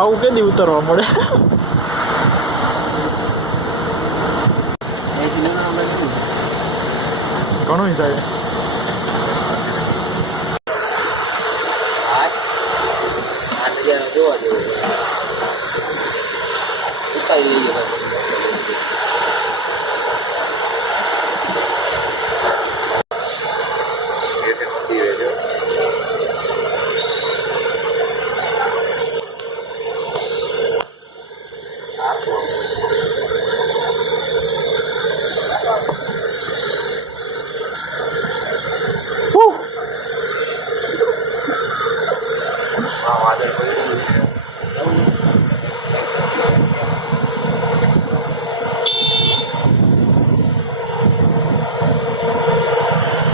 ખાવું કે દી ઉતરવા મળે. ઘણું થાય. જોવા જેવું ઉતારી લઈએ.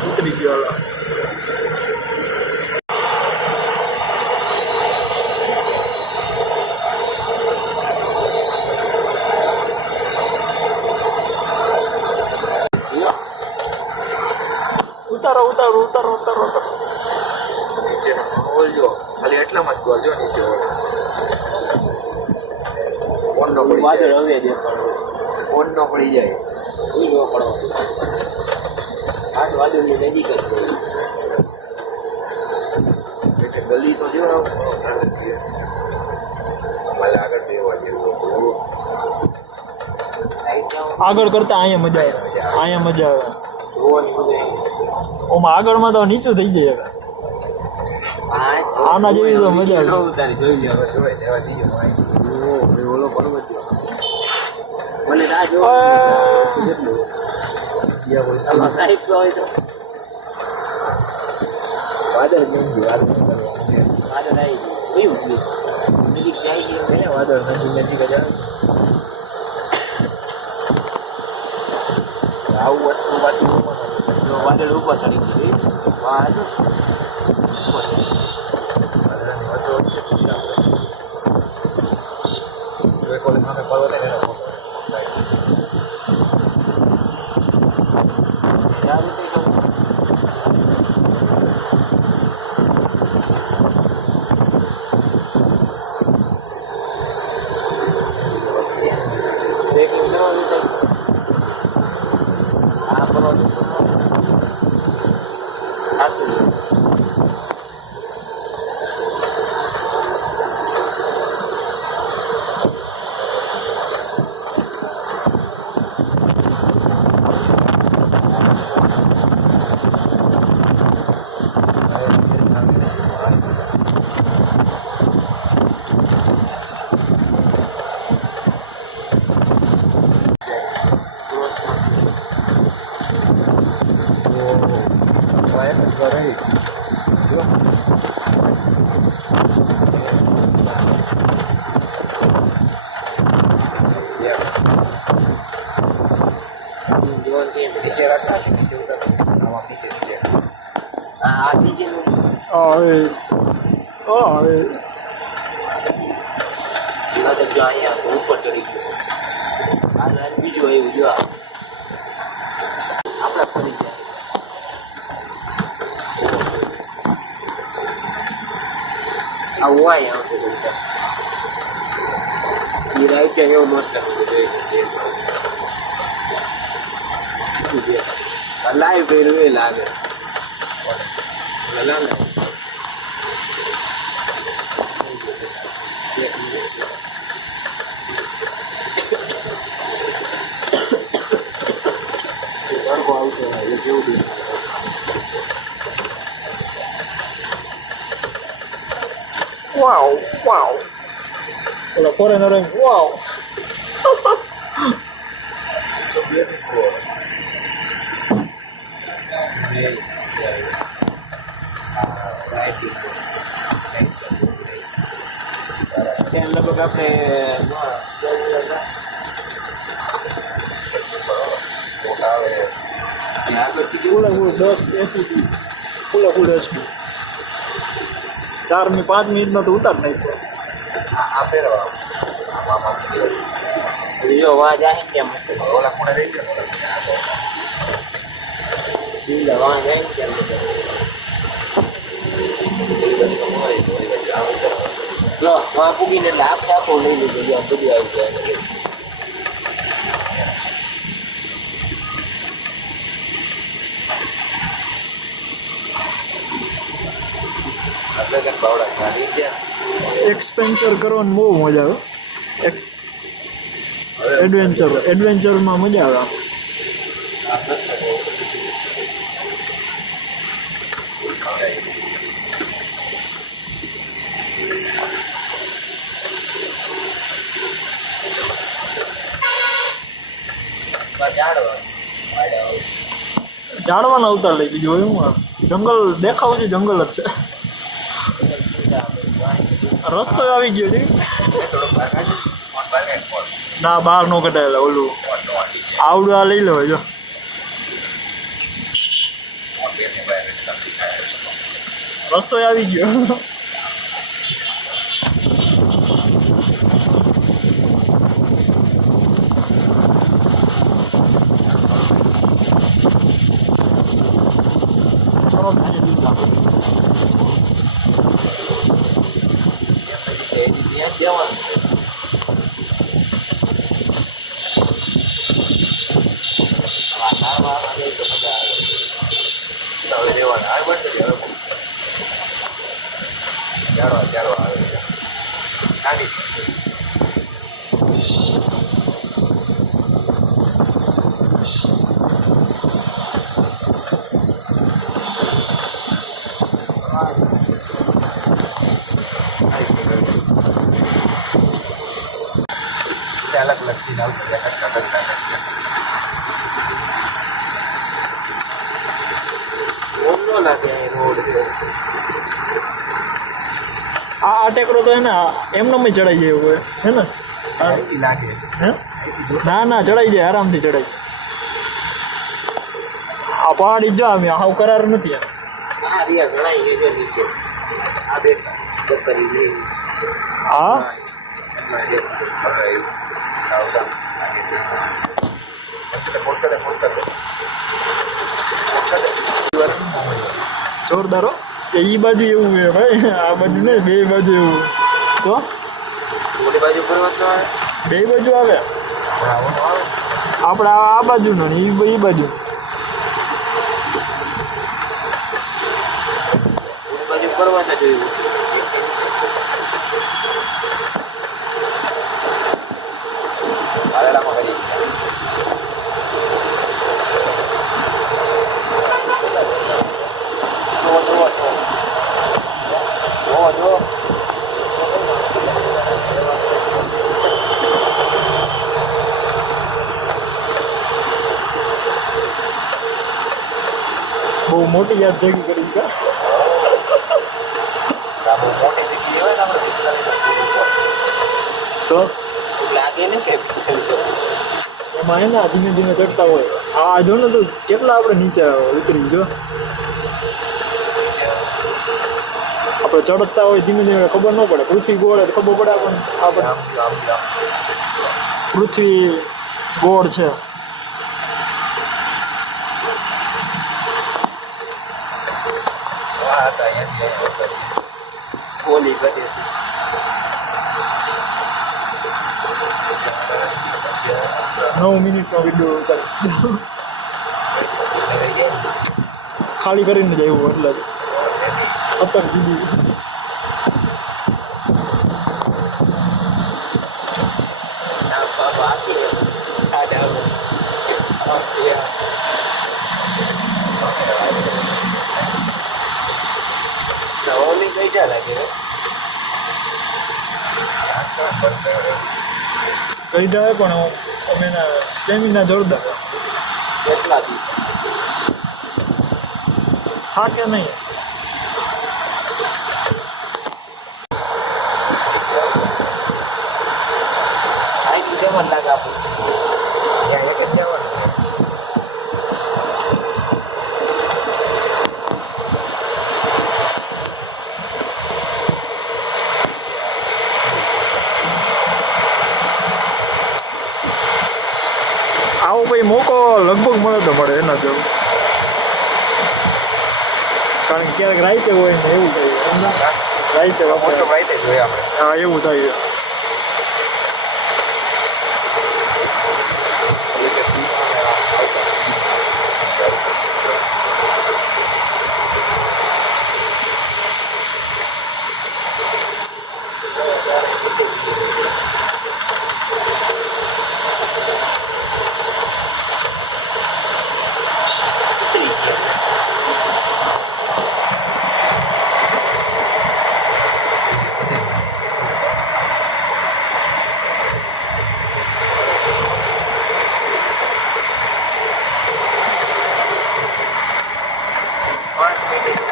ઉતરી ગયો. ઉતારો ઉતારો ઉતારો ઉતારો ઉતારો. નીચે બોલજો ખાલી એટલામાં જ બોલજો. નીચે ફોન નો પડી જાય. હવે ફોન નો પડી જાય. કોઈ નો પડો. 8 વાગ્યાની રેડી કરી એટલે ગલી તો જો અમારે આગળ બેવા જેવું. આગળ કરતા અહીંયા મજા આવે. અહીંયા મજા આવે. ઓમાં આગળમાં તો નીચું થઈ જાય. આના જેવી તો મજા આવે. જોઈ લેવા દીજો. ઓલો પર્વત મને ના જો વાદળ નથી. વાદળ આવી ગયું. વાદળ નથી કદાચ આવું વસ્તુ બાકી વાદળ ઉપર ચડી ગયું. ઉપર ચડી ગયો. બીજું એવું જો આપણા ફરી જાય. આવું હોય આવશે એ રાઈટ એવું મસ્ત લાઈવ કર્યું એ લાગે. Wow, wow. Kalau foreigner yang wow. Dan lebih apa? Ya, Pula 10 ऐसी pula 10 मिनट 4 में 5 मिनट में तो उतर नहीं तो apa ya? Iya, wajah yang orang pun ada itu. Iya, wajah yang જો માં પૂગીને એટલે આખે આખું લઈ લીધું જો બધું આવી જાય આપણે કઈ બાવડા ખાલી છે એક્સપેન્ચર કરવાની બહુ મજા આવે. એડવેન્ચરમાં મજા આવે. ઝાડવાના અવતાર લઈ બીજું એવું જંગલ દેખાવ છે જંગલ જ છે. રસ્તો આવી ગયો છે ના બહાર નો કઢાયેલા ઓલું આવડું આ લઈ લો જો રસ્તો આવી ગયો. अलग अलग सीन रोड આ ટેકરો તો હે ને એમને ચડાઈ જાય એવું હે ને लागे હે ના ના ચડાઈ જાય આરામથી ચડાઈ. આ પહાડી જો આમ હાવ કરાર નથી. આ રિયા ઘણા એ જો નીચે આ બે બકરી લે હા જોરદારો એ બાજુ એવું છે ભાઈ આ બાજુ ને બે બાજુ એવું તો ઓલી બાજુ પર્વત નો આવે બે બાજુ આવે આપણે આ બાજુ ને એ બાજુ ઓલી બાજુ પર્વત જ જોયું આદરામાં કરી બહુ મોટી યાદ ભેગી કરી કા બહુ મોટી જગ્યાએ હોય ને આપણે 45 તો લાગે ને કે એમાં હે ને ધીમે ધીમે ચડતા હોય. આ જો ને તું કેટલા આપણે નીચે ઉતરી જો આપણે ચડતા હોય ધીમે ધીમે ખબર ન પડે. પૃથ્વી ગોળ ખબર પડે આપણને પૃથ્વી ગોળ છે. ઓલી કરી 9 મિનિટનો વિડીયો ઉતાર ખાલી કરીને જ આવ્યું એટલે 17 GB ઓલી કઈ જા લાગે કઈ જાય પણ અમે સ્ટેમિના જોરદાર કેટલા દી થાકે નહીં. આઈ જમણ લાગે આપણે ત્યાં એક જ જવાનું આવો ભાઈ મોકો લગભગ મળે તો મળે એના જેવું. કારણ કે ક્યારેક રાઈતે હોય ને એવું કઈ રાઈતે મોસ્ટ ઓફ રાઈતે જોઈએ આપણે. હા એવું થાય એટલે કે દીમાં ને આ આવતા. પાંચ મિનિટ.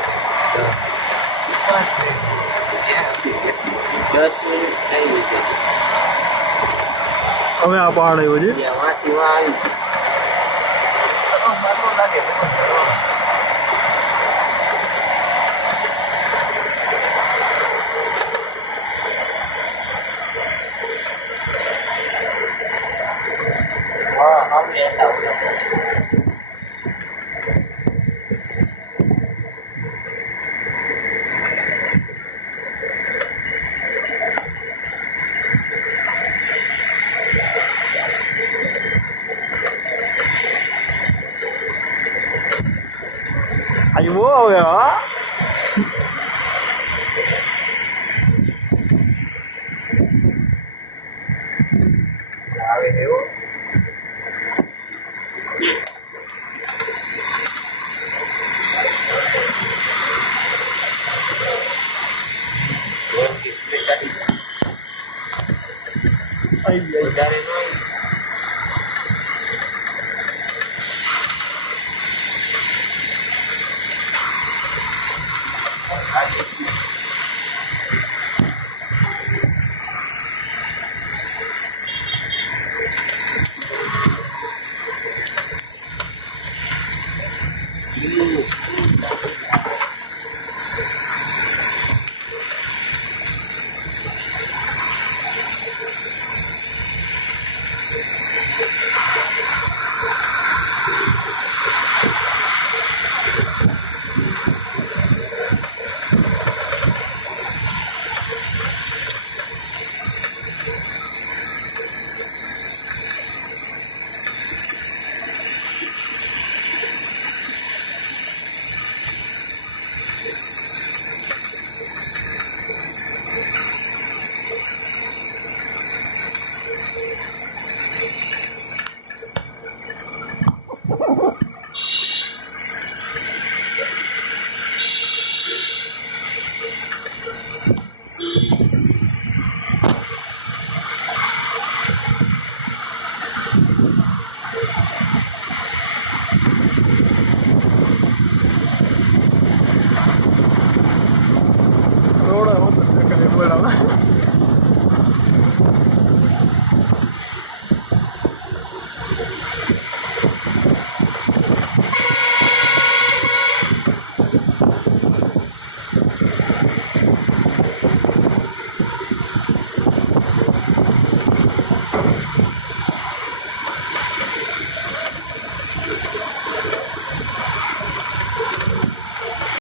10 મિનિટ થઈ છે. હવે આ પહાડ આવ્યો છે ત્યાં વાંચી વાં આવી. મારું લાગે હા હવે હતા ઓલા. આવ્યો હવે હા આવે એવો. આવી જાય વધારે ન હોય. રોડ હોતો કરે બોલાવા